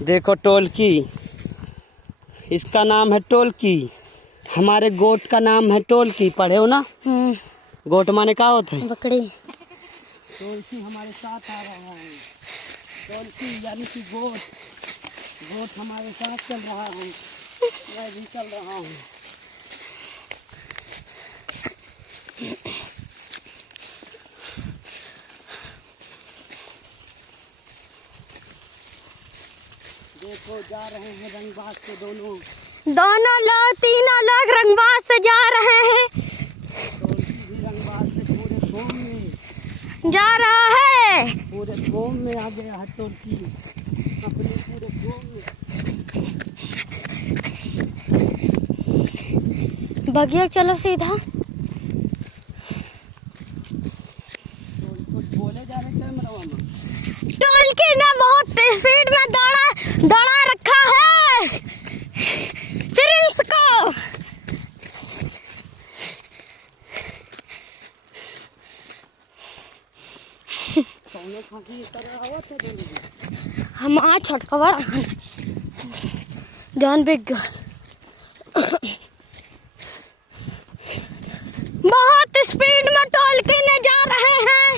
देखो टोलकी, इसका नाम है टोलकी। हमारे गोट का नाम है टोलकी, पढ़े हो ना? गोट माने क्या होता है? बकरी। टोलकी हमारे साथ आ रहा है। टोलकी यानी कि गोट। गोट हमारे साथ चल रहा है, मैं भी चल रहा हूँ। देखो जा रहे हैं रंगबाज से दोनों लोग, तीनों लोग रंगबाज से जा रहे हैं। टोलकी भी रंगबाज से पूरे घूम में जा रहा है। पूरे घूम में आ गया है टोलकी अपने पूरे घूम में। भगिया चलो सीधा। कुछ बोले जा रहे कैमरा में। टोलकी ने बहुत स्पीड में दौड़ा रखा है प्रिंस को। हम आज छटकवा जान बिग बहुत स्पीड में टोलकी ने जा रहे हैं।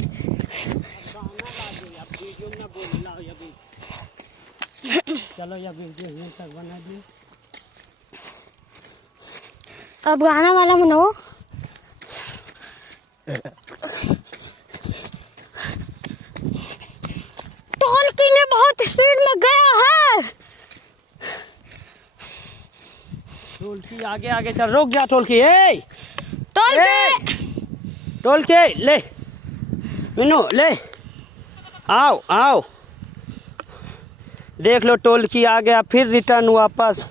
चलो या वीडियो तक बना दिए। अब गाना वाला मनाओ। टोलकी ने बहुत स्पीड में गया है। टोलकी आगे आगे चल, रुक जा टोलकी। ए टोलकी टोलकी ले मीनू ले, आओ आओ। देख लो टोलकी आ गया, फिर रिटर्न वापस।